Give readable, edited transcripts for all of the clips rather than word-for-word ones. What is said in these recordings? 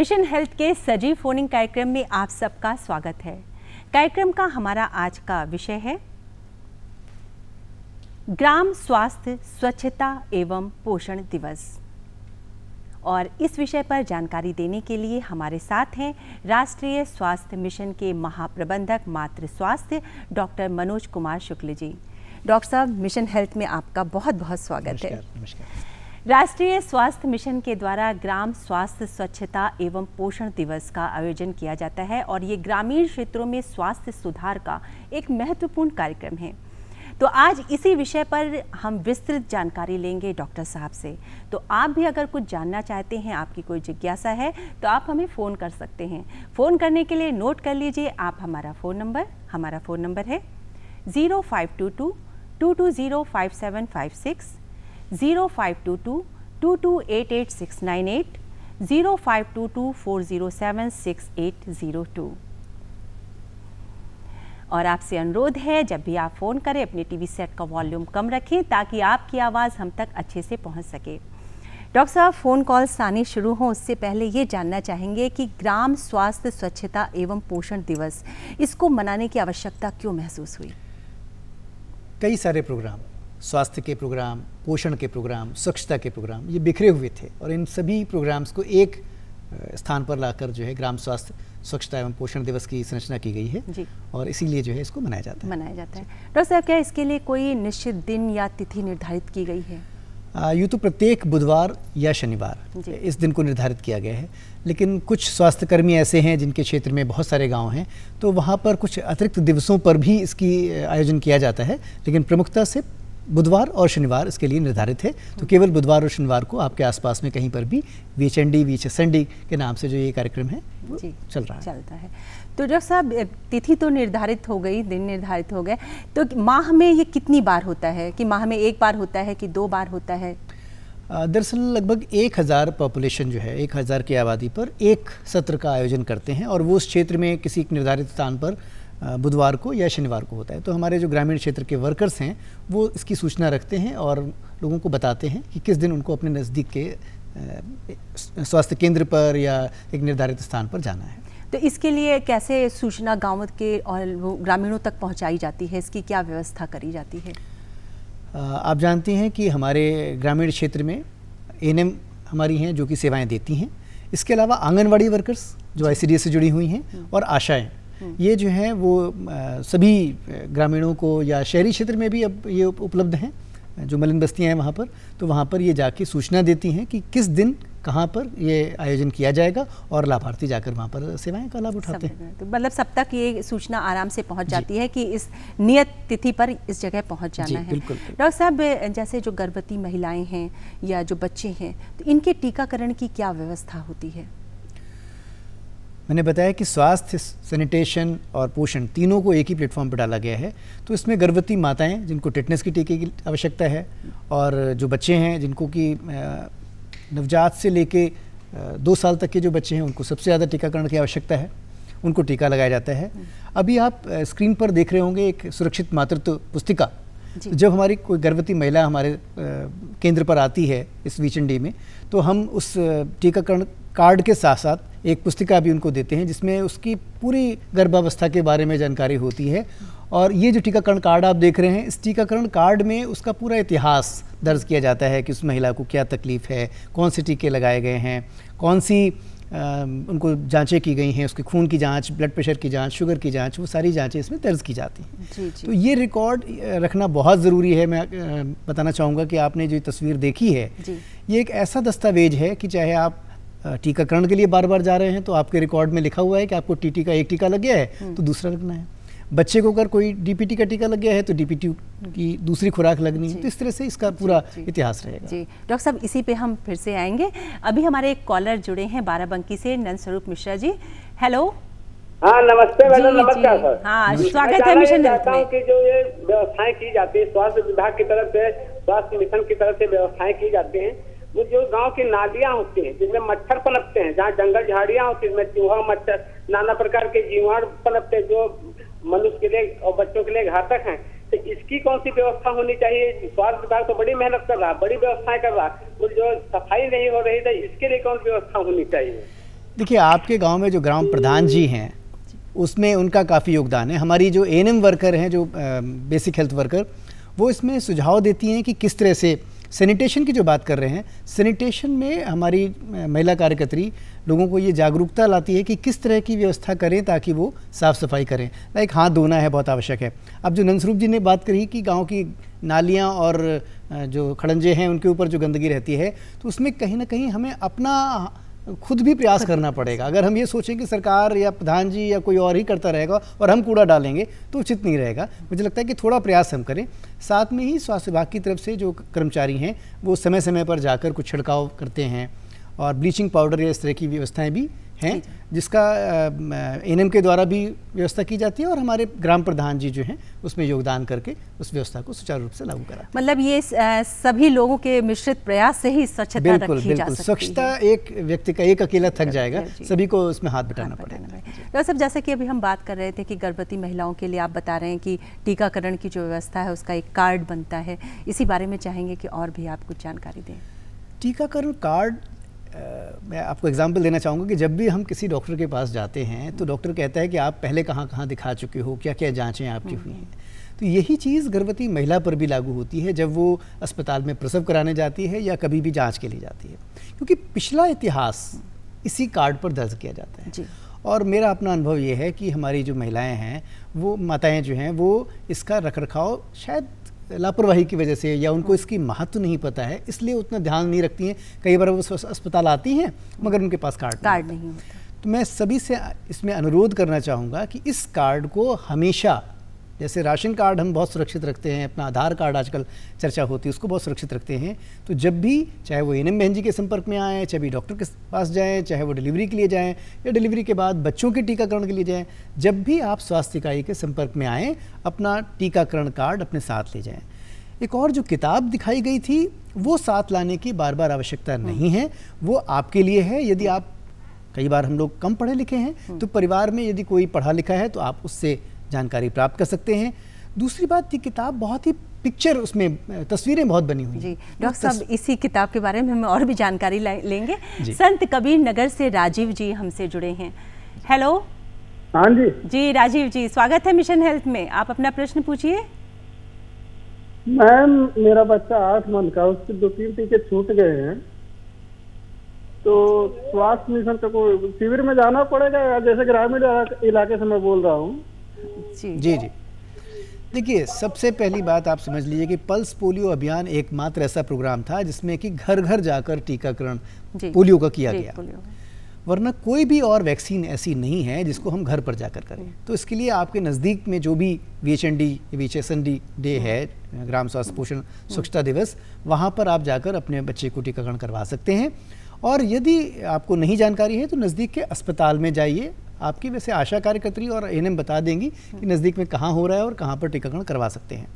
Mission health के सजीव phoning कार्यक्रम में आप सबका स्वागत है। कार्यक्रम का हमारा आज का विषय है ग्राम स्वास्थ्य स्वच्छता एवं पोषण दिवस। और इस विषय पर जानकारी देने के लिए हमारे साथ हैं राष्ट्रीय स्वास्थ्य मिशन के महाप्रबंधक मातृ स्वास्थ्य डॉक्टर मनोज कुमार शुक्ल जी। डॉक्टर साहब, मिशन हेल्थ में आपका बहुत बहुत स्वागत है। नमस्कार। राष्ट्रीय स्वास्थ्य मिशन के द्वारा ग्राम स्वास्थ्य स्वच्छता एवं पोषण दिवस का आयोजन किया जाता है और ये ग्रामीण क्षेत्रों में स्वास्थ्य सुधार का एक महत्वपूर्ण कार्यक्रम है। तो आज इसी विषय पर हम विस्तृत जानकारी लेंगे डॉक्टर साहब से। तो आप भी अगर कुछ जानना चाहते हैं, आपकी कोई जिज्ञासा है, तो आप हमें फ़ोन कर सकते हैं। फ़ोन करने के लिए नोट कर लीजिए आप हमारा फ़ोन नंबर है 0522 220 5756, 0522 2288 0522 407 6802। और आपसे अनुरोध है जब भी आप फ़ोन करें अपने टीवी सेट का वॉल्यूम कम रखें ताकि आपकी आवाज़ हम तक अच्छे से पहुंच सके। डॉक्टर साहब, फ़ोन कॉल्स आने शुरू हों उससे पहले ये जानना चाहेंगे कि ग्राम स्वास्थ्य स्वच्छता एवं पोषण दिवस, इसको मनाने की आवश्यकता क्यों महसूस हुई? कई सारे प्रोग्राम, स्वास्थ्य के प्रोग्राम, पोषण के प्रोग्राम, स्वच्छता के प्रोग्राम, ये बिखरे हुए थे और इन सभी प्रोग्राम्स को एक स्थान पर लाकर जो है ग्राम स्वास्थ्य स्वच्छता एवं पोषण दिवस की संरचना की गई है जी। और इसीलिए जो है इसको मनाया जाता है। डॉक्टर साहब, क्या इसके लिए कोई निश्चित दिन या तिथि निर्धारित की गई है? यूँ तो प्रत्येक बुधवार या शनिवार इस दिन को निर्धारित किया गया है, लेकिन कुछ स्वास्थ्यकर्मी ऐसे हैं जिनके क्षेत्र में बहुत सारे गांव हैं, तो वहाँ पर कुछ अतिरिक्त दिवसों पर भी इसकी आयोजन किया जाता है, लेकिन प्रमुखता से बुधवार और शनिवार इसके लिए निर्धारित है। तो केवल बुधवार और शनिवार को आपके आसपास में कहीं पर भी VHND के नाम से जो ये कार्यक्रम है वो चलता है। तो डॉक्टर साहब, तिथि तो निर्धारित हो गई, दिन निर्धारित हो गए, तो माह में ये कितनी बार होता है? कि माह में एक बार होता है कि 2 बार होता है? दरअसल लगभग 1000 पॉपुलेशन जो है, 1000 की आबादी पर एक सत्र का आयोजन करते हैं और वो उस क्षेत्र में किसी एक निर्धारित स्थान पर बुधवार को या शनिवार को होता है। तो हमारे जो ग्रामीण क्षेत्र के वर्कर्स हैं वो इसकी सूचना रखते हैं और लोगों को बताते हैं कि किस दिन उनको अपने नज़दीक के स्वास्थ्य केंद्र पर या एक निर्धारित स्थान पर जाना है। तो इसके लिए कैसे सूचना गाँव के और ग्रामीणों तक पहुंचाई जाती है? इसकी क्या व्यवस्था करी जाती है? आप जानती हैं कि हमारे ग्रामीण क्षेत्र में ANM हमारी हैं जो कि सेवाएं देती हैं। इसके अलावा आंगनवाड़ी वर्कर्स जो ICDS से जुड़ी हुई हैं और आशाएं, ये जो हैं वो सभी ग्रामीणों को या शहरी क्षेत्र में भी अब ये उपलब्ध हैं, जो मलिन बस्तियां हैं वहाँ पर, तो वहाँ पर ये जाके सूचना देती हैं कि किस दिन कहाँ पर ये आयोजन किया जाएगा और लाभार्थी जाकर वहाँ पर सेवाएं का लाभ उठाते हैं। तो मतलब सब तक ये सूचना आराम से पहुँच जाती है कि इस नियत तिथि पर इस जगह पहुँच जाना है। बिल्कुल। डॉक्टर साहब, जैसे जो गर्भवती महिलाएं हैं या जो बच्चे हैं, तो इनके टीकाकरण की क्या व्यवस्था होती है? मैंने बताया कि स्वास्थ्य, सैनिटेशन और पोषण तीनों को एक ही प्लेटफॉर्म पर डाला गया है। तो इसमें गर्भवती माताएं जिनको टेटनस की टीके की आवश्यकता है और जो बच्चे हैं जिनको कि नवजात से लेके 2 साल तक के जो बच्चे हैं उनको सबसे ज़्यादा टीकाकरण की आवश्यकता है, उनको टीका लगाया जाता है। अभी आप स्क्रीन पर देख रहे होंगे एक सुरक्षित मातृत्व पुस्तिका। तो जब हमारी कोई गर्भवती महिला हमारे केंद्र पर आती है इस VHND में, तो हम उस टीकाकरण कार्ड के साथ साथ एक पुस्तिका भी उनको देते हैं जिसमें उसकी पूरी गर्भावस्था के बारे में जानकारी होती है। और ये जो टीकाकरण कार्ड आप देख रहे हैं, इस टीकाकरण कार्ड में उसका पूरा इतिहास दर्ज किया जाता है कि उस महिला को क्या तकलीफ़ है, कौन से टीके लगाए गए हैं, कौन सी उनको जांचें की गई हैं, उसके खून की जांच, ब्लड प्रेशर की जांच, शुगर की जांच, वो सारी जांचें इसमें दर्ज की जाती हैं। तो ये रिकॉर्ड रखना बहुत ज़रूरी है। मैं बताना चाहूँगा कि आपने जो तस्वीर देखी है, ये एक ऐसा दस्तावेज है कि चाहे आप टीकाकरण के लिए बार बार जा रहे हैं तो आपके रिकॉर्ड में लिखा हुआ है कि आपको TT का एक टीका लग गया है तो दूसरा लगना है। बच्चे को अगर कोई DPT का टीका लग गया है तो DPT की दूसरी खुराक लगनी है। तो इस तरह से इसका पूरा इतिहास रहेगा। जी डॉक्टर साहब, इसी पे हम फिर से आएंगे। अभी हमारे एक कॉलर जुड़े हैं बाराबंकी से, नंद स्वरूप मिश्रा जी। हेलो। हाँ, नमस्ते मैडम। नमस्कार सर। हाँ, स्वागत है मिशन हेल्थ में। कि जो ये व्यवस्थाएं की जाती है स्वास्थ्य विभाग की तरफ से, स्वास्थ्य मिशन की तरफ से व्यवस्थाएं की जाती हैं, वो जो गांव की नालियां होती हैं जिसमें मच्छर पनपते हैं, जहाँ जंगल झाड़ियां होती है, इसमें चूहा, मच्छर, नाना प्रकार के जीवाणु पनपते हैं जो मनुष्य के लिए और बच्चों के लिए घातक हैं। तो इसकी कौन सी व्यवस्था होनी चाहिए? स्वास्थ्य विभाग तो बड़ी मेहनत कर रहा है, बड़ी व्यवस्थाएं कर रहा है, वो जो सफाई नहीं हो रही है इसके लिए कौन व्यवस्था होनी चाहिए? देखिए, आपके गांव में जो ग्राम प्रधान जी हैं उसमें उनका काफ़ी योगदान है। हमारी जो एएनएम वर्कर हैं, जो बेसिक हेल्थ वर्कर, वो इसमें सुझाव देती हैं कि किस तरह से सैनिटेशन की जो बात कर रहे हैं, सैनिटेशन में हमारी महिला कार्यकर्त्री लोगों को ये जागरूकता लाती है कि किस तरह की व्यवस्था करें ताकि वो साफ़ सफाई करें। लाइक हाथ धोना है, बहुत आवश्यक है। अब जो नंदस्वरूप जी ने बात करी कि गांव की नालियां और जो खड़ंजे हैं उनके ऊपर जो गंदगी रहती है, तो उसमें कहीं ना कहीं हमें अपना खुद भी प्रयास करना पड़ेगा। अगर हम ये सोचें कि सरकार या प्रधान जी या कोई और ही करता रहेगा और हम कूड़ा डालेंगे तो उचित नहीं रहेगा। मुझे लगता है कि थोड़ा प्रयास हम करें। साथ में ही स्वास्थ्य विभाग की तरफ से जो कर्मचारी हैं वो समय समय पर जाकर कुछ छिड़काव करते हैं और ब्लीचिंग पाउडर या इस तरह की व्यवस्थाएं भी हैं, जिसका एएनएम के द्वारा भी व्यवस्था की जाती है और हमारे ग्राम प्रधान जी जो हैं उसमें योगदान करके उस व्यवस्था को सुचारू रूप से लागू कराते हैं। मतलब ये सभी लोगों के मिश्रित प्रयास से ही स्वच्छता रखी जा सकती है। स्वच्छता एक व्यक्ति का एक अकेला थक जाएगा, सभी को उसमें हाथ बटाना पड़ेगा। डॉक्टर साहब, जैसे कि अभी हम बात कर रहे थे कि गर्भवती महिलाओं के लिए आप बता रहे हैं कि टीकाकरण की जो व्यवस्था है उसका एक कार्ड बनता है, इसी बारे में चाहेंगे कि और भी आप कुछ जानकारी दें। टीकाकरण कार्ड, मैं आपको एग्जांपल देना चाहूँगा कि जब भी हम किसी डॉक्टर के पास जाते हैं तो डॉक्टर कहता है कि आप पहले कहाँ कहाँ दिखा चुके हो, क्या क्या जांचें आपकी हुई हैं। तो यही चीज़ गर्भवती महिला पर भी लागू होती है जब वो अस्पताल में प्रसव कराने जाती है या कभी भी जांच के लिए जाती है, क्योंकि पिछला इतिहास इसी कार्ड पर दर्ज किया जाता है। और मेरा अपना अनुभव ये है कि हमारी जो महिलाएँ हैं, वो माताएँ जो हैं, वो इसका रखरखाव शायद लापरवाही की वजह से या उनको इसकी महत्व नहीं पता है, इसलिए उतना ध्यान नहीं रखती हैं। कई बार वो अस्पताल आती हैं मगर उनके पास कार्ड नहीं होता। तो मैं सभी से इसमें अनुरोध करना चाहूँगा कि इस कार्ड को हमेशा, जैसे राशन कार्ड हम बहुत सुरक्षित रखते हैं, अपना आधार कार्ड आजकल चर्चा होती है उसको बहुत सुरक्षित रखते हैं, तो जब भी चाहे वो एएनएम बहन जी के संपर्क में आएँ, चाहे भी डॉक्टर के पास जाएँ, चाहे वो डिलीवरी के लिए जाएँ या डिलीवरी के बाद बच्चों के टीकाकरण के लिए जाएँ, जब भी आप स्वास्थ्य इकाई के संपर्क में आएँ, अपना टीकाकरण कार्ड अपने साथ ले जाएँ। एक और जो किताब दिखाई गई थी वो साथ लाने की बार बार आवश्यकता नहीं है, वो आपके लिए है। यदि आप, कई बार हम लोग कम पढ़े लिखे हैं, तो परिवार में यदि कोई पढ़ा लिखा है तो आप उससे जानकारी प्राप्त कर सकते हैं। दूसरी बात, ये किताब बहुत ही पिक्चर, उसमें तस्वीरें बहुत बनी हुई हैं। डॉक्टर साहब, इसी किताब के बारे में हम और भी जानकारी लेंगे। संत कबीर नगर से राजीव जी हमसे जुड़े हैं। हेलो। हाँ जी। जी राजीव जी, स्वागत है मिशन हेल्थ में। आप अपना प्रश्न पूछिए। मैम, मेरा बच्चा 8 मंथ का, उसके 2-3 टीके छूट गए हैं, तो स्वास्थ्य मिशन का कोई शिविर में जाना पड़ेगा या जैसे ग्रामीण इलाके से मैं बोल रहा हूँ? जी। देखिए, सबसे पहली बात आप समझ लीजिए कि पल्स पोलियो अभियान एकमात्र ऐसा प्रोग्राम था जिसमें कि घर घर जाकर टीकाकरण पोलियो का किया गया, वरना कोई भी और वैक्सीन ऐसी नहीं है जिसको हम घर पर जाकर करें। तो इसके लिए आपके नज़दीक में जो भी VHSND डे है, ग्राम स्वास्थ्य पोषण स्वच्छता दिवस, वहाँ पर आप जाकर अपने बच्चे को टीकाकरण करवा सकते हैं। और यदि आपको नहीं जानकारी है तो नज़दीक के अस्पताल में जाइए। आपकी वैसे आशा कार्यकर्त्री और एएनएम बता देंगी कि नज़दीक में कहाँ हो रहा है और कहाँ पर टीकाकरण करवा सकते हैं।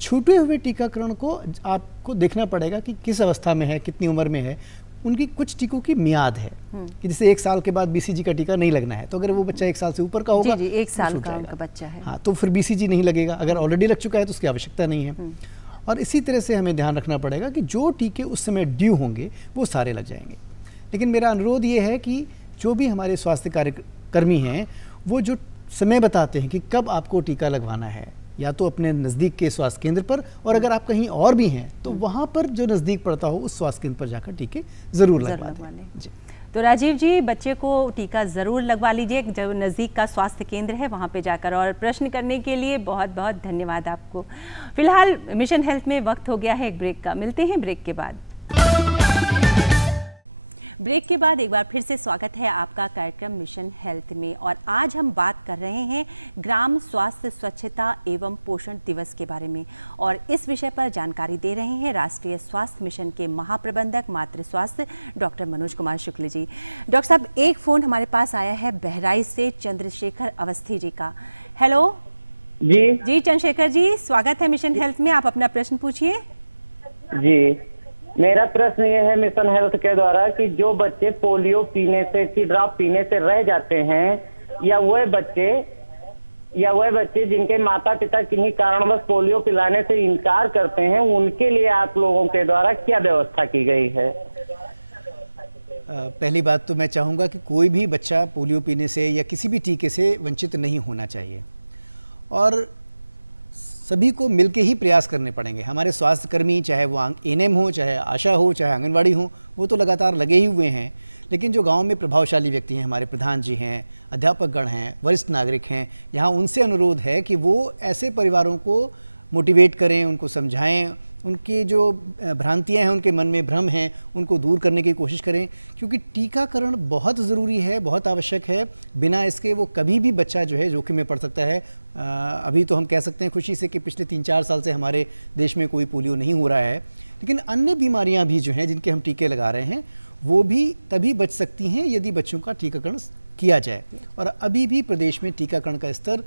छूटे हुए टीकाकरण को आपको देखना पड़ेगा कि किस अवस्था में है, कितनी उम्र में है। उनकी कुछ टीकों की मियाद है कि जैसे 1 साल के बाद BCG का टीका नहीं लगना है, तो अगर वो बच्चा 1 साल से ऊपर का होगा, 1 साल का उनका बच्चा है, हाँ, तो फिर BCG नहीं लगेगा। अगर ऑलरेडी लग चुका है तो उसकी आवश्यकता नहीं है। और इसी तरह से हमें ध्यान रखना पड़ेगा कि जो टीके उस समय ड्यू होंगे वो सारे लग जाएंगे। लेकिन मेरा अनुरोध ये है कि जो भी हमारे स्वास्थ्य कार्यकर्मी हैं, वो जो समय बताते हैं कि कब आपको टीका लगवाना है, या तो अपने नज़दीक के स्वास्थ्य केंद्र पर, और अगर आप कहीं और भी हैं तो वहाँ पर जो नज़दीक पड़ता हो उस स्वास्थ्य केंद्र पर जाकर टीके ज़रूर लगवा लें। जी। तो राजीव जी, बच्चे को टीका ज़रूर लगवा लीजिए जो नज़दीक का स्वास्थ्य केंद्र है वहाँ पे जाकर। और प्रश्न करने के लिए बहुत बहुत धन्यवाद आपको। फिलहाल मिशन हेल्थ में वक्त हो गया है एक ब्रेक का, मिलते हैं ब्रेक के बाद। ब्रेक के बाद एक बार फिर से स्वागत है आपका कार्यक्रम मिशन हेल्थ में। और आज हम बात कर रहे हैं ग्राम स्वास्थ्य स्वच्छता एवं पोषण दिवस के बारे में, और इस विषय पर जानकारी दे रहे हैं राष्ट्रीय स्वास्थ्य मिशन के महाप्रबंधक मातृ स्वास्थ्य डॉक्टर मनोज कुमार शुक्ल जी। डॉक्टर साहब, एक फ़ोन हमारे पास आया है बहराइच से चंद्रशेखर अवस्थी जी का। हेलो जी चंद्रशेखर जी, स्वागत है मिशन हेल्थ में। आप अपना प्रश्न पूछिए। जी, मेरा प्रश्न ये है मिशन हेल्थ के द्वारा कि जो बच्चे पोलियो पीने से की ड्रॉप पीने से रह जाते हैं, या वह बच्चे जिनके माता पिता किन्हीं कारणवश पोलियो पिलाने से इनकार करते हैं, उनके लिए आप लोगों के द्वारा क्या व्यवस्था की गई है? पहली बात तो मैं चाहूँगा कि कोई भी बच्चा पोलियो पीने से या किसी भी टीके से वंचित नहीं होना चाहिए, और सभी को मिलके ही प्रयास करने पड़ेंगे। हमारे स्वास्थ्यकर्मी, चाहे वो एएनएम हो, चाहे आशा हो, चाहे आंगनवाड़ी हो, वो तो लगातार लगे ही हुए हैं, लेकिन जो गांव में प्रभावशाली व्यक्ति हैं, हमारे प्रधान जी हैं, अध्यापकगण हैं, वरिष्ठ नागरिक हैं, यहाँ उनसे अनुरोध है कि वो ऐसे परिवारों को मोटिवेट करें, उनको समझाएं, उनकी जो भ्रांतियां हैं, उनके मन में भ्रम हैं, उनको दूर करने की कोशिश करें, क्योंकि टीकाकरण बहुत ज़रूरी है, बहुत आवश्यक है। बिना इसके वो कभी भी बच्चा जो है जोखिम में पड़ सकता है। अभी तो हम कह सकते हैं खुशी से कि पिछले 3-4 साल से हमारे देश में कोई पोलियो नहीं हो रहा है, लेकिन अन्य बीमारियां भी जो हैं जिनके हम टीके लगा रहे हैं वो भी तभी बच सकती हैं यदि बच्चों का टीकाकरण किया जाए। और अभी भी प्रदेश में टीकाकरण का स्तर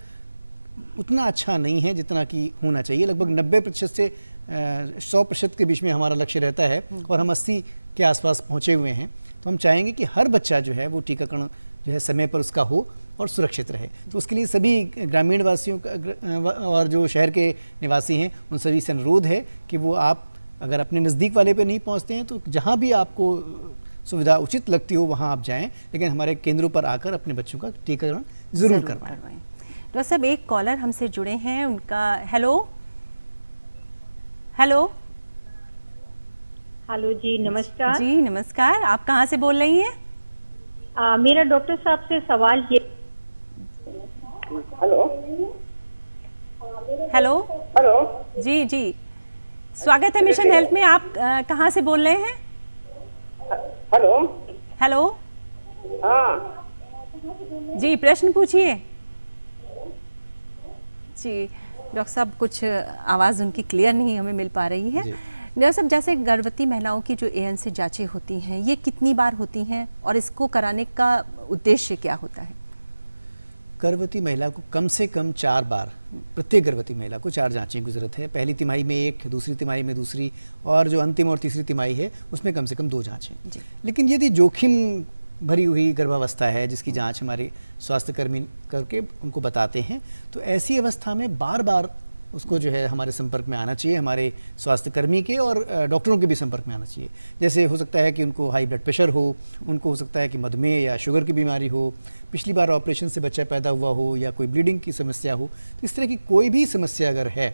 उतना अच्छा नहीं है जितना कि होना चाहिए। लगभग 90% से 100% के बीच में हमारा लक्ष्य रहता है और हम 80 के आसपास पहुंचे हुए हैं। तो हम चाहेंगे कि हर बच्चा जो है वो टीकाकरण जो है समय पर उसका हो और सुरक्षित रहे। तो उसके लिए सभी ग्रामीण वासियों का और जो शहर के निवासी हैं उन सभी से अनुरोध है कि वो आप अगर अपने नज़दीक वाले पे नहीं पहुंचते हैं तो जहां भी आपको सुविधा उचित लगती हो वहां आप जाएं, लेकिन हमारे केंद्रों पर आकर अपने बच्चों का टीकाकरण ज़रूर करवाएं। डॉक्टर साहब, एक कॉलर हमसे जुड़े हैं, उनका हेलो हेलो हेलो जी, नमस्कार जी। नमस्कार, आप कहाँ से बोल रही हैं? मेरा डॉक्टर साहब से सवाल ये। हेलो हेलो हेलो जी जी, स्वागत है मिशन हेल्थ में। आप कहाँ से बोल रहे हैं? हेलो हेलो हाँ जी, प्रश्न पूछिए जी। डॉक्टर साहब, कुछ आवाज़ उनकी क्लियर नहीं हमें मिल पा रही है। डॉक्टर साहब, जैसे गर्भवती महिलाओं की जो एएन से जांचें होती हैं, ये कितनी बार होती हैं और इसको कराने का उद्देश्य क्या होता है? गर्भवती महिला को कम से कम 4 बार, प्रत्येक गर्भवती महिला को 4 जांचें की जरूरत है। पहली तिमाही में 1, दूसरी तिमाही में दूसरी, और जो अंतिम और तीसरी तिमाही है उसमें कम से कम 2 जांचें। लेकिन यदि जोखिम भरी हुई गर्भावस्था है जिसकी जांच हमारे स्वास्थ्यकर्मी करके उनको बताते हैं, तो ऐसी अवस्था में बार बार उसको जो है हमारे संपर्क में आना चाहिए, हमारे स्वास्थ्यकर्मी के और डॉक्टरों के भी संपर्क में आना चाहिए। जैसे हो सकता है कि उनको हाई ब्लड प्रेशर हो, उनको हो सकता है कि मधुमेह या शुगर की बीमारी हो, पिछली बार ऑपरेशन से बच्चा पैदा हुआ हो, या कोई ब्लीडिंग की समस्या हो। तो इस तरह की कोई भी समस्या अगर है,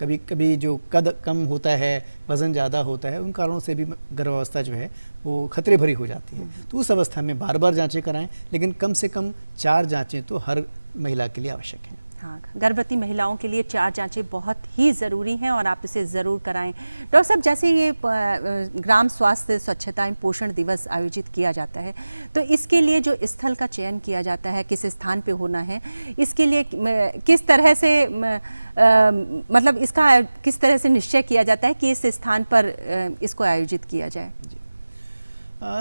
कभी कभी जो कद कम होता है, वज़न ज़्यादा होता है, उन कारणों से भी गर्भावस्था जो है वो खतरे भरी हो जाती है। तो उस अवस्था में बार बार जांचें कराएं, लेकिन कम से कम 4 जांचें तो हर महिला के लिए आवश्यक हैं। हाँ, गर्भवती महिलाओं के लिए 4 जांचें बहुत ही ज़रूरी हैं और आप इसे ज़रूर कराएं। डॉक्टर साहब, जैसे ये ग्राम स्वास्थ्य स्वच्छता एवं पोषण दिवस आयोजित किया जाता है, तो इसके लिए जो स्थल का चयन किया जाता है, किस स्थान पे होना है, इसके लिए किस तरह से मतलब इसका किस तरह से निश्चय किया जाता है कि इस स्थान पर इसको आयोजित किया जाए?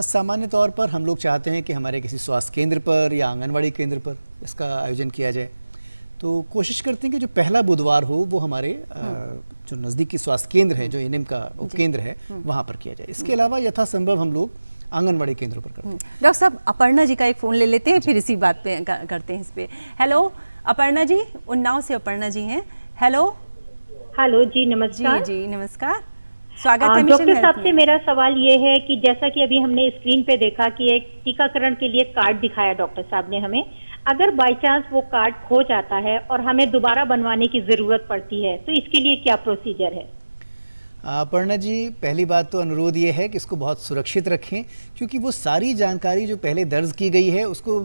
सामान्य तौर पर हम लोग चाहते हैं कि हमारे किसी स्वास्थ्य केंद्र पर या आंगनवाड़ी केंद्र पर इसका आयोजन किया जाए। तो कोशिश करते हैं कि जो पहला बुधवार हो वो हमारे जो नज़दीकी स्वास्थ्य केंद्र है, जो एएनएम का उपकेंद्र है, वहाँ पर किया जाए। इसके अलावा यथासंभव हम लोग आंगनवाड़ी केंद्रों पर करते हैं। डॉक्टर साहब, अपर्णा जी का एक फ़ोन ले लेते हैं, फिर इसी बात पे करते हैं इस पे। हेलो अपर्णा जी, उन्नाव से अपर्णा जी हैं। हेलो हेलो जी, नमस्कार। जी जी, नमस्कार, स्वागत है मिशन डॉक्टर हेल्थ साहब में। से मेरा सवाल ये है कि जैसा कि अभी हमने स्क्रीन पे देखा कि एक टीकाकरण के लिए कार्ड दिखाया डॉक्टर साहब ने हमें, अगर बाय चांस वो कार्ड खो जाता है और हमें दोबारा बनवाने की जरूरत पड़ती है, तो इसके लिए क्या प्रोसीजर है? अपर्णा जी, पहली बात तो अनुरोध ये है कि इसको बहुत सुरक्षित रखें, क्योंकि वो सारी जानकारी जो पहले दर्ज की गई है उसको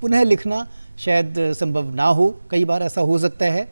पुनः लिखना शायद संभव ना हो, कई बार ऐसा हो सकता है।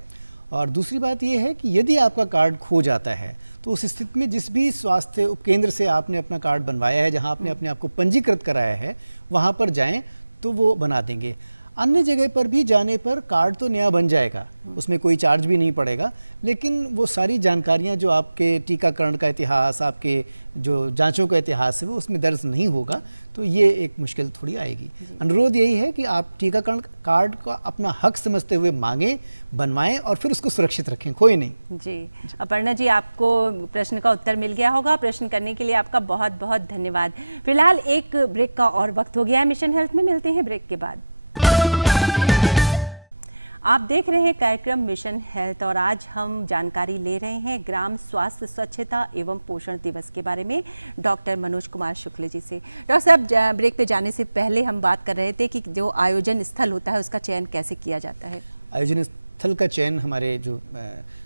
और दूसरी बात ये है कि यदि आपका कार्ड खो जाता है तो उस स्थिति में जिस भी स्वास्थ्य उपकेंद्र से आपने अपना कार्ड बनवाया है, जहां आपने अपने आप को पंजीकृत कराया है, वहां पर जाएं तो वो बना देंगे। अन्य जगह पर भी जाने पर कार्ड तो नया बन जाएगा, उसमें कोई चार्ज भी नहीं पड़ेगा, लेकिन वो सारी जानकारियां जो आपके टीकाकरण का इतिहास, आपके जो जांचों का इतिहास है, वो उसमें दर्ज नहीं होगा, तो ये एक मुश्किल थोड़ी आएगी। अनुरोध यही है कि आप टीकाकरण कार्ड का अपना हक समझते हुए मांगें, बनवाएं और फिर उसको सुरक्षित रखें, खोए नहीं। जी अपर्णा जी, आपको प्रश्न का उत्तर मिल गया होगा। प्रश्न करने के लिए आपका बहुत बहुत धन्यवाद। फिलहाल एक ब्रेक का और वक्त हो गया है मिशन हेल्थ में, मिलते हैं ब्रेक के बाद। आप देख रहे हैं कार्यक्रम मिशन हेल्थ और आज हम जानकारी ले रहे हैं ग्राम स्वास्थ्य स्वच्छता एवं पोषण दिवस के बारे में डॉक्टर मनोज कुमार शुक्ल जी से। डॉक्टर साहब, ब्रेक पे जाने से पहले हम बात कर रहे थे कि जो आयोजन स्थल होता है उसका चयन कैसे किया जाता है। आयोजन स्थल का चयन हमारे जो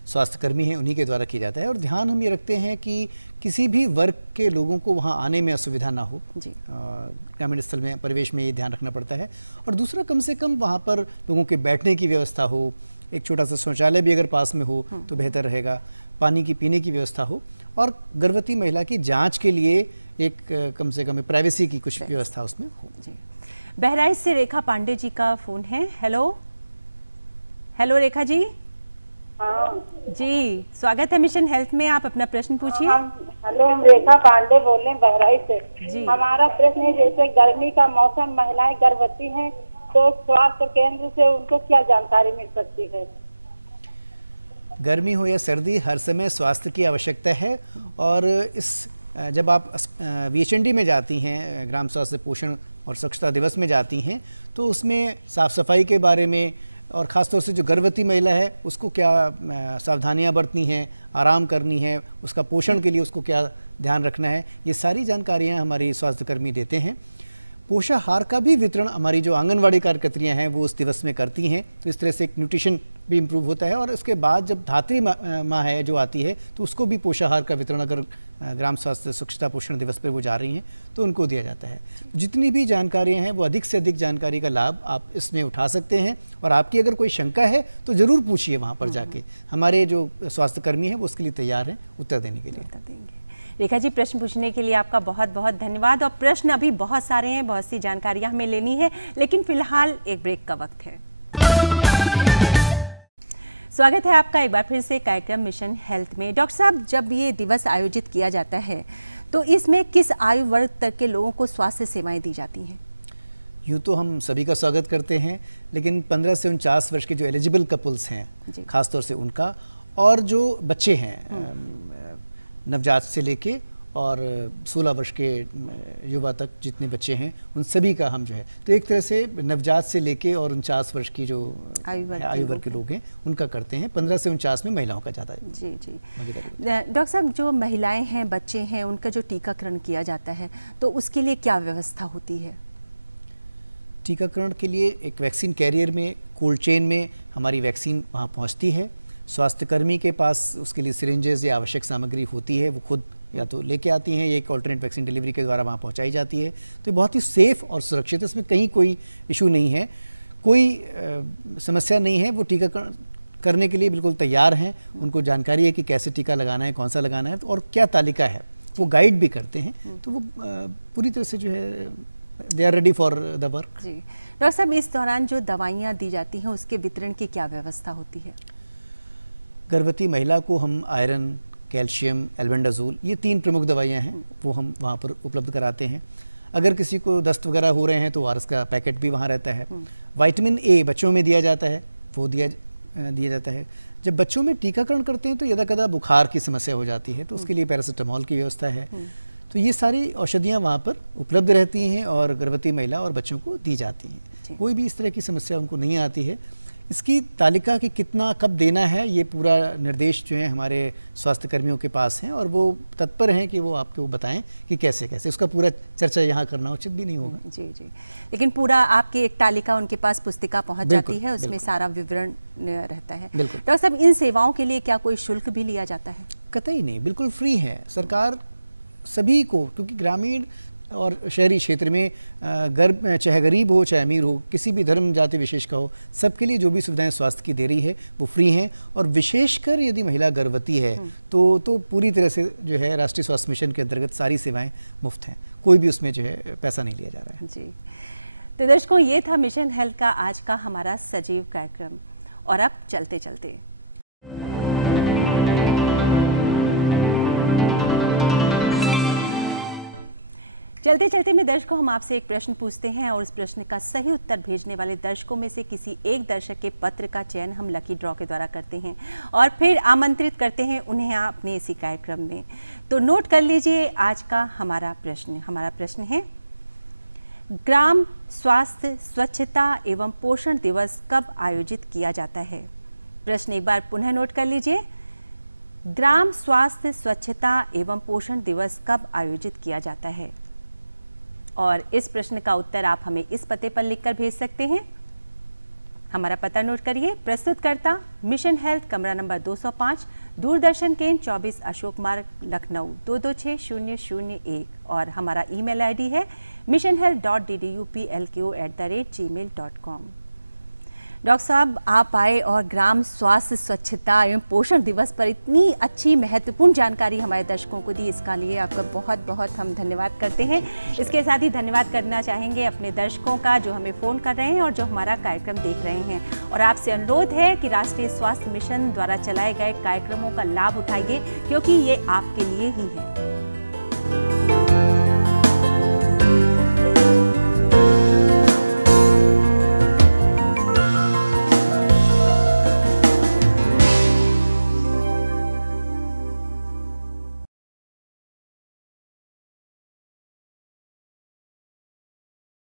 स्वास्थ्यकर्मी हैं उन्हीं के द्वारा किया जाता है और ध्यान हम ये रखते हैं कि किसी भी वर्ग के लोगों को वहाँ आने में असुविधा ना हो। ग्रामीण स्थल में परिवेश में ये ध्यान रखना पड़ता है। और दूसरा, कम से कम वहाँ पर लोगों के बैठने की व्यवस्था हो, एक छोटा सा शौचालय भी अगर पास में हो तो बेहतर रहेगा, पानी की पीने की व्यवस्था हो और गर्भवती महिला की जाँच के लिए एक कम से कम प्राइवेसी की कुछ व्यवस्था उसमें हो। बहराइच से रेखा पांडे जी का फ़ोन है। हेलो रेखा जी। जी, स्वागत है मिशन हेल्थ में, आप अपना प्रश्न पूछिए। हेलो, हम रेखा पांडे बोल रहे हैं बहराइच से। हमारा प्रश्न है, जैसे गर्मी का मौसम, महिलाएं गर्भवती हैं तो स्वास्थ्य केंद्र से उनको क्या जानकारी मिल सकती है? गर्मी हो या सर्दी, हर समय स्वास्थ्य की आवश्यकता है और जब आप VHND में जाती हैं, ग्राम स्वास्थ्य पोषण और स्वच्छता दिवस में जाती हैं, तो उसमें साफ सफाई के बारे में और ख़ासतौर से जो गर्भवती महिला है उसको क्या सावधानियां बरतनी हैं, आराम करनी है, उसका पोषण के लिए उसको क्या ध्यान रखना है, ये सारी जानकारियां हमारी स्वास्थ्यकर्मी देते हैं। पोषाहार का भी वितरण हमारी जो आंगनवाड़ी कार्यकर्त्रियां हैं वो उस दिवस में करती हैं, तो इस तरह से एक न्यूट्रिशन भी इम्प्रूव होता है। और इसके बाद जब धात्री माँ है जो आती है तो उसको भी पोषाहार का वितरण अगर ग्राम स्वास्थ्य स्वच्छता पोषण दिवस पर वो जा रही हैं तो उनको दिया जाता है। जितनी भी जानकारियाँ हैं वो अधिक से अधिक जानकारी का लाभ आप इसमें उठा सकते हैं और आपकी अगर कोई शंका है तो ज़रूर पूछिए वहाँ पर जाके। हमारे जो स्वास्थ्यकर्मी हैं वो उसके लिए तैयार हैं उत्तर देने के लिए। रेखा जी, प्रश्न पूछने के लिए आपका बहुत बहुत धन्यवाद। और प्रश्न अभी बहुत सारे हैं, बहुत सी जानकारियां हमें लेनी है, लेकिन फिलहाल एक ब्रेक का वक्त है। स्वागत है आपका एक बार फिर से कार्यक्रम मिशन हेल्थ में। डॉक्टर साहब, जब ये दिवस आयोजित किया जाता है तो इसमें किस आयु वर्ग तक के लोगों को स्वास्थ्य सेवाएं दी जाती हैं? यूँ तो हम सभी का स्वागत करते हैं, लेकिन 15 से 49 वर्ष के जो एलिजिबल कपल्स हैं खासतौर से उनका, और जो बच्चे हैं नवजात से लेके और 16 वर्ष के युवा तक जितने बच्चे हैं उन सभी का हम जो है, तो एक तरह से नवजात से लेके और 49 वर्ष की जो आयु वर्ग के लोग हैं उनका करते हैं। 15 से 49 में महिलाओं का ज़्यादा है। जी। डॉक्टर साहब, जो महिलाएं हैं, बच्चे हैं, उनका जो टीकाकरण किया जाता है तो उसके लिए क्या व्यवस्था होती है? टीकाकरण के लिए एक वैक्सीन कैरियर में, कोल्ड चेन में हमारी वैक्सीन वहाँ पहुँचती है। स्वास्थ्यकर्मी के पास उसके लिए सिरिंजेस या आवश्यक सामग्री होती है, वो खुद या तो लेके आती हैं, या एक ऑल्टरनेट वैक्सीन डिलीवरी के द्वारा वहाँ पहुँचाई जाती है। तो बहुत ही सेफ़ और सुरक्षित, इसमें कहीं कोई इशू नहीं है, कोई समस्या नहीं है। वो टीकाकरण करने के लिए बिल्कुल तैयार हैं, उनको जानकारी है कि कैसे टीका लगाना है, कौन सा लगाना है और क्या तालिका है, वो गाइड भी करते हैं। तो वो पूरी तरह से जो है they are ready for the work. जी डॉक्टर साहब, इस दौरान जो दवाइयाँ दी जाती हैं उसके वितरण की क्या व्यवस्था होती है? गर्भवती महिला को हम आयरन, कैल्शियम, एल्बेंडाजोल, ये 3 प्रमुख दवाइयाँ हैं वो हम वहाँ पर उपलब्ध कराते हैं। अगर किसी को दस्त वगैरह हो रहे हैं तो ORS का पैकेट भी वहाँ रहता है। विटामिन A बच्चों में दिया जाता है, वो दिया जाता है। जब बच्चों में टीकाकरण करते हैं तो यदा कदा बुखार की समस्या हो जाती है, तो उसके लिए पैरासीटामोल की व्यवस्था है। तो ये सारी औषधियाँ वहाँ पर उपलब्ध रहती हैं और गर्भवती महिला और बच्चों को दी जाती हैं। कोई भी इस तरह की समस्या उनको नहीं आती है। इसकी तालिका कि कितना कब देना है, ये पूरा निर्देश जो है हमारे स्वास्थ्य कर्मियों के पास हैं और वो तत्पर हैं कि वो आपको बताएं कि कैसे कैसे। उसका पूरा चर्चा यहाँ करना उचित भी नहीं होगा। जी। लेकिन पूरा आपकी एक तालिका उनके पास पुस्तिका पहुँच जाती है, उसमें सारा विवरण रहता है। डॉक्टर साहब, इन सेवाओं के लिए क्या कोई शुल्क भी लिया जाता है? कतई नहीं, बिल्कुल फ्री है। सरकार सभी को, क्योंकि ग्रामीण और शहरी क्षेत्र में चाहे गरीब हो चाहे अमीर हो, किसी भी धर्म जाति विशेष का हो, सबके लिए जो भी सुविधाएं स्वास्थ्य की दे रही है वो फ्री हैं। और विशेषकर यदि महिला गर्भवती है तो पूरी तरह से जो है राष्ट्रीय स्वास्थ्य मिशन के अंतर्गत सारी सेवाएं मुफ्त हैं, कोई भी उसमें जो है पैसा नहीं लिया जा रहा है। जी, तो दर्शकों, ये था मिशन हेल्थ का आज का हमारा सजीव कार्यक्रम। और अब चलते चलते में दर्शकों, हम आपसे एक प्रश्न पूछते हैं और उस प्रश्न का सही उत्तर भेजने वाले दर्शकों में से किसी एक दर्शक के पत्र का चयन हम लकी ड्रॉ के द्वारा करते हैं और फिर आमंत्रित करते हैं उन्हें अपने इसी कार्यक्रम में। तो नोट कर लीजिए आज का हमारा प्रश्न है, ग्राम स्वास्थ्य स्वच्छता एवं पोषण दिवस कब आयोजित किया जाता है? प्रश्न एक बार पुनः नोट कर लीजिए। ग्राम स्वास्थ्य स्वच्छता एवं पोषण दिवस कब आयोजित किया जाता है? और इस प्रश्न का उत्तर आप हमें इस पते पर लिखकर भेज सकते हैं। हमारा पता नोट करिए। प्रस्तुतकर्ता मिशन हेल्थ, कमरा नंबर 205, दूरदर्शन केंद्र 24 अशोक मार्ग, लखनऊ 226001। और हमारा ईमेल आईडी है missionhealth.dduplko@gmail.com। डॉक्टर साहब, आप आए और ग्राम स्वास्थ्य स्वच्छता एवं पोषण दिवस पर इतनी अच्छी महत्वपूर्ण जानकारी हमारे दर्शकों को दी, इसका लिए आपका बहुत बहुत हम धन्यवाद करते हैं। इसके साथ ही धन्यवाद करना चाहेंगे अपने दर्शकों का जो हमें फ़ोन कर रहे हैं और जो हमारा कार्यक्रम देख रहे हैं। और आपसे अनुरोध है कि राष्ट्रीय स्वास्थ्य मिशन द्वारा चलाए गए कार्यक्रमों का लाभ उठाइए, क्योंकि ये आपके लिए ही है।